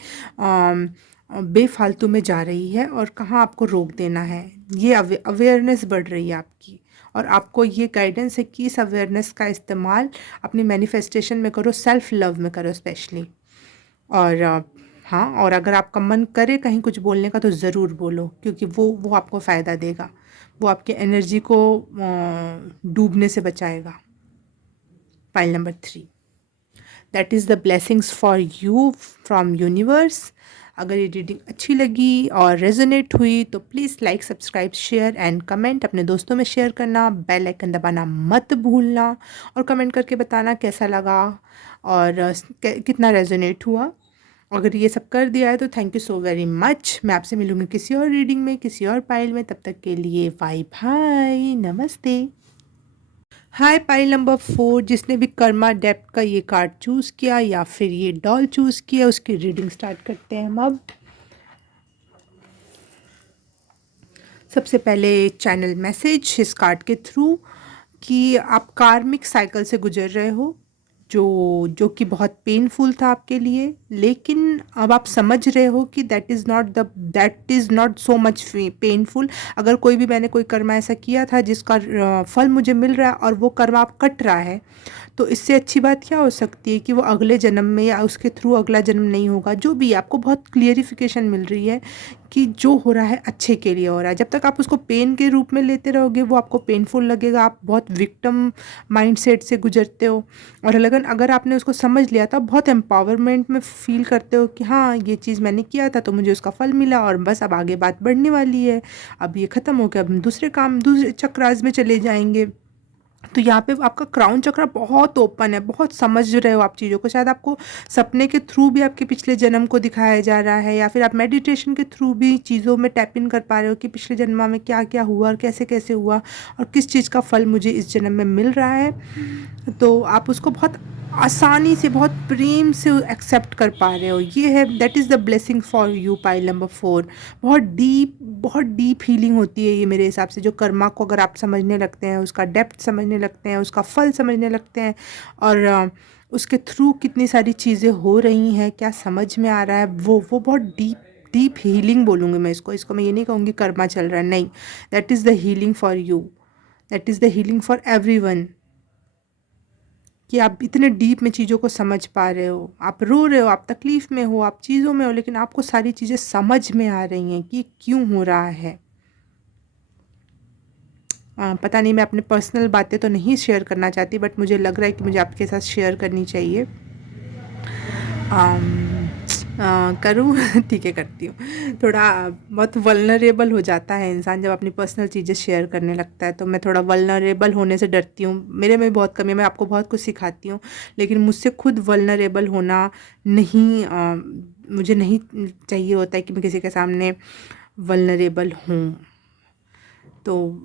बेफालतू में जा रही है और कहाँ आपको रोक देना है। ये अवेयरनेस बढ़ रही है आपकी, और आपको ये गाइडेंस है कि इस अवेयरनेस का इस्तेमाल अपनी मैनिफेस्टेशन में करो, सेल्फ लव में करो स्पेशली। और हाँ, और अगर आपका मन करे कहीं कुछ बोलने का तो ज़रूर बोलो, क्योंकि वो आपको फ़ायदा देगा, वो आपकी एनर्जी को डूबने से बचाएगा। Pile number 3, that is the blessings for you from universe. अगर ये रीडिंग अच्छी लगी और रेजोनेट हुई तो please like, subscribe, share and comment, अपने दोस्तों में शेयर करना, बेल आइकन दबाना मत भूलना, और कमेंट करके बताना कैसा लगा और कितना रेजोनेट हुआ। अगर ये सब कर दिया है तो thank you so very much. मैं आपसे मिलूँगी किसी और रीडिंग में, किसी और पाइल में, तब तक के लिए बाय बाय, नमस्ते। हाय पाइल नंबर 4, जिसने भी कर्मा डेप्थ का ये कार्ड चूज़ किया या फिर ये डॉल चूज़ किया, उसकी रीडिंग स्टार्ट करते हैं हम अब। सबसे पहले चैनल मैसेज इस कार्ड के थ्रू कि आप कार्मिक साइकिल से गुजर रहे हो, जो कि बहुत पेनफुल था आपके लिए, लेकिन अब आप समझ रहे हो कि that is not so much painful. अगर मैंने कोई कर्मा ऐसा किया था जिसका फल मुझे मिल रहा है और वो कर्मा आप कट रहा है, तो इससे अच्छी बात क्या हो सकती है कि वो अगले जन्म में या उसके थ्रू अगला जन्म नहीं होगा। जो भी आपको बहुत क्लियरिफिकेशन मिल रही है कि जो हो रहा है अच्छे के लिए हो रहा है। जब तक आप उसको पेन के रूप में लेते रहोगे वो आपको पेनफुल लगेगा, आप बहुत विक्टिम माइंडसेट से गुजरते हो। और अगर आपने उसको समझ लिया तो बहुत एम्पावरमेंट में फील करते हो कि हाँ ये चीज़ मैंने किया था तो मुझे उसका फल मिला, और बस अब आगे बात बढ़ने वाली है, अब ये ख़त्म हो गया, अब हम दूसरे चक्रास में चले जाएंगे। तो यहाँ पे आपका क्राउन चक्र बहुत ओपन है, बहुत समझ रहे हो आप चीज़ों को। शायद आपको सपने के थ्रू भी आपके पिछले जन्म को दिखाया जा रहा है, या फिर आप मेडिटेशन के थ्रू भी चीज़ों में टैप इन कर पा रहे हो कि पिछले जन्म में क्या क्या हुआ और कैसे कैसे हुआ और किस चीज़ का फल मुझे इस जन्म में मिल रहा है। तो आप उसको बहुत आसानी से, बहुत प्रेम से एक्सेप्ट कर पा रहे हो। ये है, that is the blessing for you, pile number 4। बहुत डीप हीलिंग होती है ये मेरे हिसाब से। जो कर्मा को अगर आप समझने लगते हैं, उसका डेप्थ समझने लगते हैं, उसका फल समझने लगते हैं, और उसके थ्रू कितनी सारी चीज़ें हो रही हैं, क्या समझ में आ रहा है, वो बहुत डीप हीलिंग बोलूँगी मैं इसको मैं ये नहीं कहूँगी कर्मा चल रहा है, नहीं। That is the healing for you, that is the healing for everyone, कि आप इतने डीप में चीज़ों को समझ पा रहे हो। आप रो रहे हो, आप तकलीफ़ में हो, आप चीज़ों में हो, लेकिन आपको सारी चीज़ें समझ में आ रही हैं कि क्यों हो रहा है। पता नहीं, मैं अपने पर्सनल बातें तो नहीं शेयर करना चाहती, बट मुझे लग रहा है कि मुझे आपके साथ शेयर करनी चाहिए। करूँ? ठीक है, करती हूँ। थोड़ा बहुत वल्नरेबल हो जाता है इंसान जब अपनी पर्सनल चीज़ें शेयर करने लगता है, तो मैं थोड़ा वल्नरेबल होने से डरती हूँ। मेरे में बहुत कमी है, मैं आपको बहुत कुछ सिखाती हूँ, लेकिन मुझसे खुद वल्नरेबल होना नहीं, मुझे नहीं चाहिए होता है कि मैं किसी के सामने वल्नरेबल हूँ। तो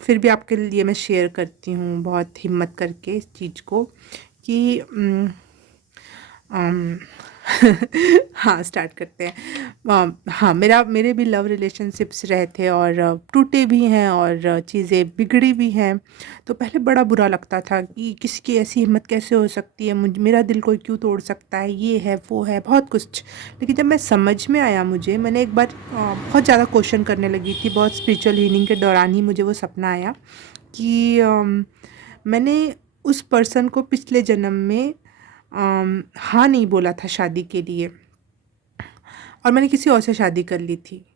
फिर भी आपके लिए मैं शेयर करती हूँ बहुत हिम्मत करके इस चीज़ को, कि अम, हाँ, स्टार्ट करते हैं। हाँ, मेरे भी लव रिलेशनशिप्स रहे थे, और टूटे भी हैं, और चीज़ें बिगड़ी भी हैं। तो पहले बड़ा बुरा लगता था कि किसी की ऐसी हिम्मत कैसे हो सकती है, मेरा दिल कोई क्यों तोड़ सकता है, ये है वो है, बहुत कुछ। लेकिन जब मैं समझ में आया, मैंने एक बार बहुत ज़्यादा क्वेश्चन करने लगी थी, बहुत स्पिरिचुअल हीलिंग के दौरान ही मुझे वो सपना आया कि मैंने उस पर्सन को पिछले जन्म में हाँ नहीं बोला था शादी के लिए, और मैंने किसी और से शादी कर ली थी।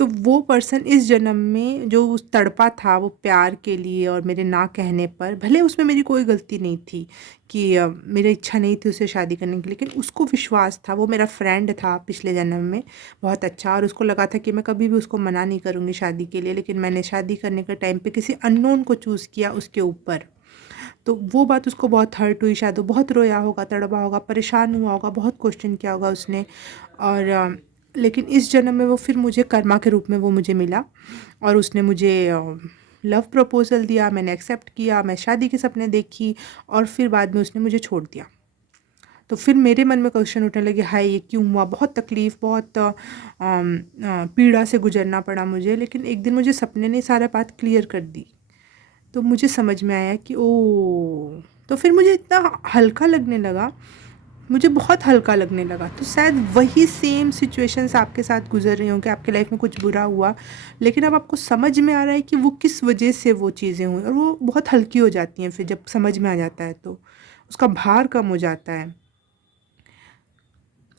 तो वो पर्सन इस जन्म में जो उस तड़पा था वो प्यार के लिए, और मेरे ना कहने पर, भले उसमें मेरी कोई गलती नहीं थी कि मेरी इच्छा नहीं थी उससे शादी करने की, लेकिन उसको विश्वास था, वो मेरा फ्रेंड था पिछले जन्म में, बहुत अच्छा, और उसको लगा था कि मैं कभी भी उसको मना नहीं करूँगी शादी के लिए, लेकिन मैंने शादी करने के टाइम पे किसी अननोन को चूज़ किया उसके ऊपर। तो वो बात उसको बहुत हर्ट हुई, शायद वो बहुत रोया होगा, तड़पा होगा, परेशान हुआ होगा, बहुत क्वेश्चन किया होगा उसने। और लेकिन इस जन्म में वो फिर मुझे कर्मा के रूप में वो मुझे मिला, और उसने मुझे लव प्रपोज़ल दिया, मैंने एक्सेप्ट किया, मैं शादी के सपने देखी, और फिर बाद में उसने मुझे छोड़ दिया। तो फिर मेरे मन में क्वेश्चन उठने लगे, हाय ये क्यों हुआ, बहुत तकलीफ़, बहुत पीड़ा से गुजरना पड़ा मुझे। लेकिन एक दिन मुझे सपने ने सारा बात क्लियर कर दी, तो मुझे समझ में आया कि ओह! तो फिर मुझे इतना हल्का लगने लगा, मुझे बहुत हल्का लगने लगा। तो शायद वही सेम सिचुएशंस आपके साथ गुज़र रही होंगी, आपके लाइफ में कुछ बुरा हुआ, लेकिन अब आपको समझ में आ रहा है कि वो किस वजह से वो चीज़ें हुई, और वो बहुत हल्की हो जाती हैं फिर जब समझ में आ जाता है, तो उसका भार कम हो जाता है।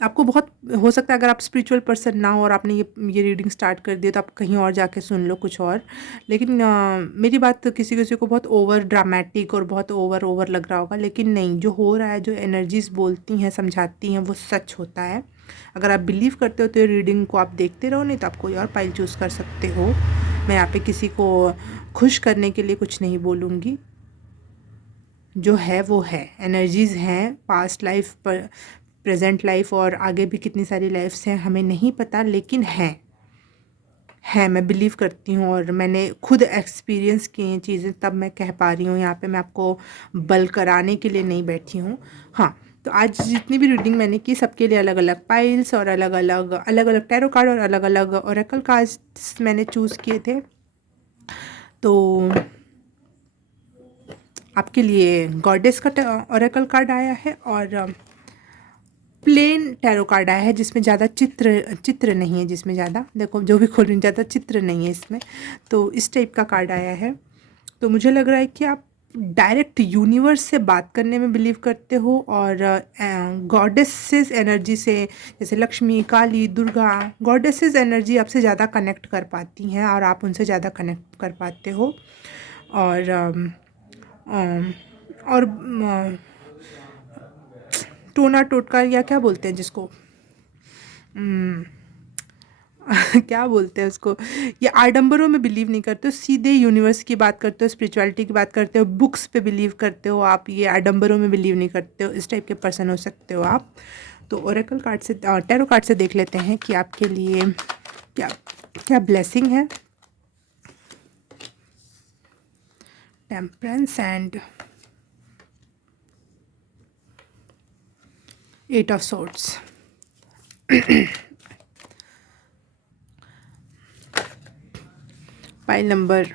आपको बहुत हो सकता है, अगर आप स्पिरिचुअल पर्सन ना हो और आपने ये रीडिंग स्टार्ट कर दिया, तो आप कहीं और जाके सुन लो कुछ और। लेकिन मेरी बात तो किसी किसी को बहुत ओवर ड्रामेटिक और बहुत ओवर लग रहा होगा, लेकिन नहीं, जो हो रहा है, जो एनर्जीज बोलती हैं, समझाती हैं, वो सच होता है। अगर आप बिलीव करते हो तो ये रीडिंग को आप देखते रहो, नहीं तो आप कोई और पाइल चूज़ कर सकते हो। मैं यहाँ पे किसी को खुश करने के लिए कुछ नहीं बोलूँगी। जो है वो है, एनर्जीज़ हैं, पास्ट लाइफ पर, प्रेजेंट लाइफ, और आगे भी कितनी सारी लाइफ्स हैं हमें नहीं पता, लेकिन हैं, मैं बिलीव करती हूँ, और मैंने खुद एक्सपीरियंस की हैं चीज़ें, तब मैं कह पा रही हूँ। यहाँ पे मैं आपको बल कराने के लिए नहीं बैठी हूँ। हाँ, तो आज जितनी भी रीडिंग मैंने की, सबके लिए अलग अलग पाइल्स और अलग अलग टैरो कार्ड और अलग अलग ओरेकल कार्ड्स मैंने चूज़ किए थे। तो आपके लिए गॉडेस का ओरेकल कार्ड आया है, और प्लेन टैरो कार्ड आया है, जिसमें ज़्यादा चित्र नहीं है, जिसमें ज़्यादा, देखो जो भी खोल रही हूँ, ज़्यादा चित्र नहीं है इसमें। तो इस टाइप का कार्ड आया है। तो मुझे लग रहा है कि आप डायरेक्ट यूनिवर्स से बात करने में बिलीव करते हो, और गॉडेसेस एनर्जी से, जैसे लक्ष्मी, काली, दुर्गा, गॉडेसेस एनर्जी आपसे ज़्यादा कनेक्ट कर पाती हैं, और आप उनसे ज़्यादा कनेक्ट कर पाते हो। और और टोना टोटका, या क्या बोलते हैं जिसको, क्या बोलते हैं उसको, ये आडंबरों में बिलीव नहीं करते हो, सीधे यूनिवर्स की बात करते हो, स्पिरिचुअलिटी की बात करते हो, बुक्स पे बिलीव करते हो आप, ये आडंबरों में बिलीव नहीं करते हो, इस टाइप के पर्सन हो सकते हो आप। तो ओरेकल कार्ड से, टैरो कार्ड से देख लेते हैं कि आपके लिए क्या क्या ब्लेसिंग है। Temperance and 8 of swords. Pile number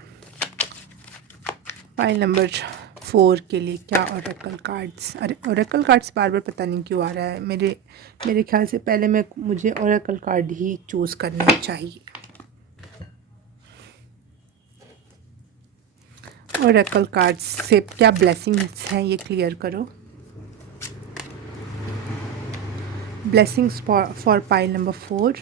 4 के लिए क्या ओरेकल कार्ड्स, अरे ओरेकल कार्ड्स बार बार पता नहीं क्यों आ रहा है, मेरे ख्याल से पहले मुझे ओरेकल कार्ड ही चूज़ करने चाहिए। ओरेकल कार्ड्स से क्या ब्लेसिंग्स हैं ये क्लियर करो। Blessings for pile number 4।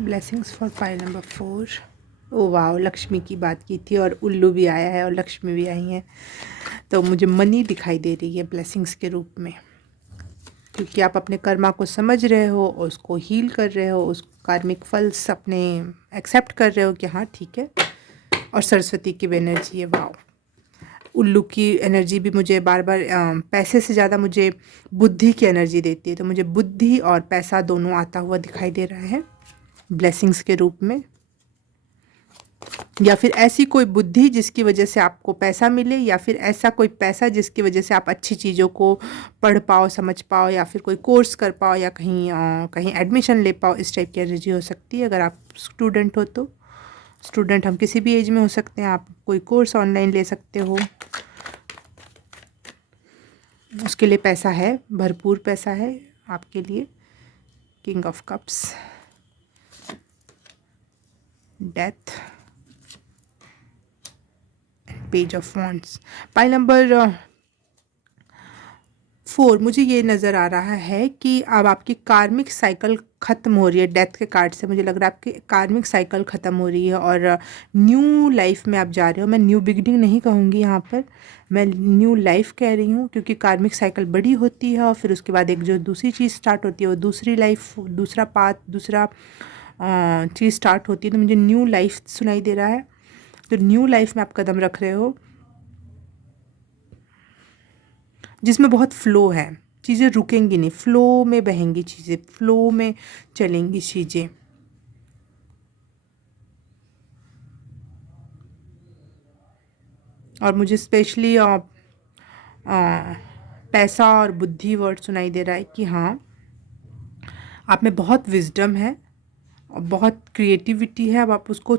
Blessings for pile number 4। ओ वाह, लक्ष्मी की बात की थी और उल्लू भी आया है और लक्ष्मी भी आई है, तो मुझे मनी दिखाई दे रही है ब्लेसिंग्स के रूप में, क्योंकि आप अपने कर्मा को समझ रहे हो और उसको हील कर रहे हो, उस कार्मिक फल्स अपने एक्सेप्ट कर रहे हो कि हाँ ठीक है। और सरस्वती की भी एनर्जी है, वाह। उल्लू की एनर्जी भी मुझे बार बार पैसे से ज़्यादा मुझे बुद्धि की एनर्जी देती है, तो मुझे बुद्धि और पैसा दोनों आता हुआ दिखाई दे रहा है ब्लेसिंग्स के रूप में, या फिर ऐसी कोई बुद्धि जिसकी वजह से आपको पैसा मिले, या फिर ऐसा कोई पैसा जिसकी वजह से आप अच्छी चीज़ों को पढ़ पाओ, समझ पाओ, या फिर कोई कोर्स कर पाओ, या कहीं एडमिशन ले पाओ। इस टाइप की एनर्जी हो सकती है अगर आप स्टूडेंट हो तो। स्टूडेंट हम किसी भी एज में हो सकते हैं, आप कोई कोर्स ऑनलाइन ले सकते हो, उसके लिए पैसा है, भरपूर पैसा है आपके लिए। King of cups, death, page of wands. Pile number 4, मुझे ये नज़र आ रहा है कि अब आपकी कार्मिक साइकिल ख़त्म हो रही है। डेथ के कार्ड से मुझे लग रहा है आपकी कार्मिक साइकिल ख़त्म हो रही है और न्यू लाइफ में आप जा रहे हो। मैं न्यू बिगिनिंग नहीं कहूँगी यहाँ पर, मैं न्यू लाइफ कह रही हूँ, क्योंकि कार्मिक साइकिल बड़ी होती है और फिर उसके बाद एक जो दूसरी चीज़ स्टार्ट होती है वो दूसरी लाइफ, दूसरा पाथ, दूसरा चीज़ स्टार्ट होती है। तो मुझे न्यू लाइफ सुनाई दे रहा है, तो न्यू लाइफ में आप कदम रख रहे हो जिसमें बहुत फ़्लो है, चीज़ें रुकेंगी नहीं, फ़्लो में बहेंगी चीज़ें, फ़्लो में चलेंगी चीज़ें। और मुझे स्पेशली पैसा और बुद्धि वर्ड सुनाई दे रहा है कि हाँ, आप में बहुत विजडम है और बहुत क्रिएटिविटी है। अब आप उसको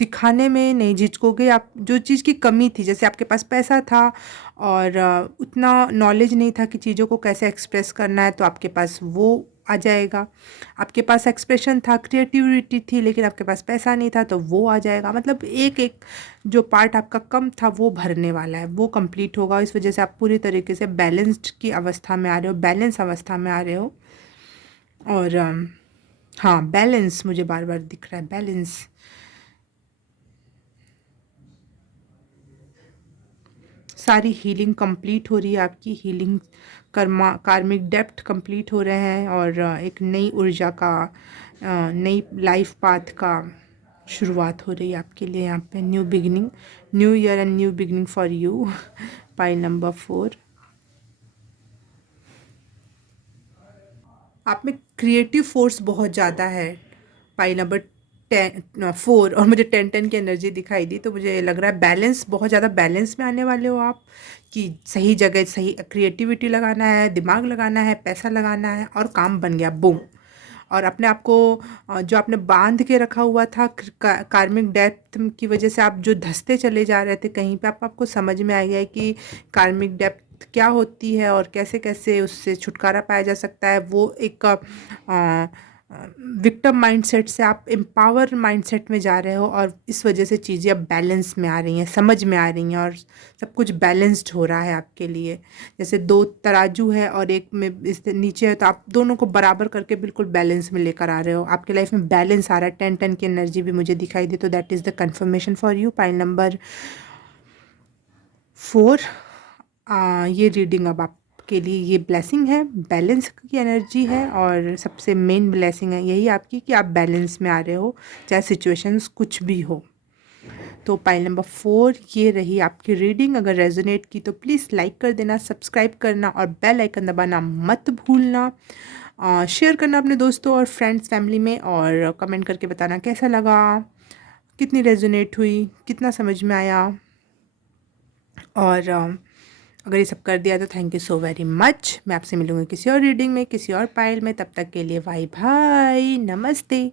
दिखाने में नहीं झिझकोगे। आप जो चीज़ की कमी थी, जैसे आपके पास पैसा था और उतना नॉलेज नहीं था कि चीज़ों को कैसे एक्सप्रेस करना है, तो आपके पास वो आ जाएगा। आपके पास एक्सप्रेशन था, क्रिएटिविटी थी, लेकिन आपके पास पैसा नहीं था, तो वो आ जाएगा। मतलब एक एक जो पार्ट आपका कम था वो भरने वाला है, वो कंप्लीट होगा। इस वजह से आप पूरी तरीके से बैलेंस्ड की अवस्था में आ रहे हो, बैलेंस अवस्था में आ रहे हो। और हाँ, बैलेंस मुझे बार बार दिख रहा है, बैलेंस। सारी हीलिंग कंप्लीट हो रही है, आपकी हीलिंग, कार्मिक डेप्थ कंप्लीट हो रहे हैं और एक नई ऊर्जा का, नई लाइफ पाथ का शुरुआत हो रही है आपके लिए यहाँ पे। New beginning, new year and new beginning for you. Pile number 4। आप में क्रिएटिव फोर्स बहुत ज़्यादा है। पाई नंबर 4, और मुझे 10 की एनर्जी दिखाई दी, तो मुझे लग रहा है बैलेंस, बहुत ज़्यादा बैलेंस में आने वाले हो आप, कि सही जगह सही क्रिएटिविटी लगाना है, दिमाग लगाना है, पैसा लगाना है, और काम बन गया, बूम। और अपने आप को जो आपने बांध के रखा हुआ था कार्मिक डेप्थ की वजह से, आप जो धंसते चले जा रहे थे कहीं पे, आपको समझ में आ गया है कि कार्मिक डेप्थ क्या होती है और कैसे कैसे उससे छुटकारा पाया जा सकता है। वो एक विक्टिम माइंडसेट से आप एम्पावर माइंडसेट में जा रहे हो, और इस वजह से चीज़ें अब बैलेंस में आ रही हैं, समझ में आ रही हैं, और सब कुछ बैलेंस्ड हो रहा है आपके लिए। जैसे दो तराजू है और एक में इस नीचे है, तो आप दोनों को बराबर करके बिल्कुल बैलेंस में लेकर आ रहे हो। आपके लाइफ में बैलेंस आ रहा है, 10-10 की एनर्जी भी मुझे दिखाई दी, तो that is the confirmation for you. Pile number 4। ये रीडिंग अब आपके लिए ये ब्लेसिंग है, बैलेंस की एनर्जी है, और सबसे मेन ब्लेसिंग है यही आपकी कि आप बैलेंस में आ रहे हो, चाहे सिचुएशंस कुछ भी हो। तो पाइल नंबर 4 ये रही आपकी रीडिंग। अगर रेजोनेट की तो प्लीज़ लाइक कर देना, सब्सक्राइब करना और बेल आइकन दबाना मत भूलना। शेयर करना अपने दोस्तों और फ्रेंड्स फैमिली में, और कमेंट करके बताना कैसा लगा, कितनी रेजोनेट हुई, कितना समझ में आया। और अगर ये सब कर दिया तो thank you so very much. मैं आपसे मिलूँगी किसी और रीडिंग में, किसी और पाइल में। तब तक के लिए बाय बाय, नमस्ते।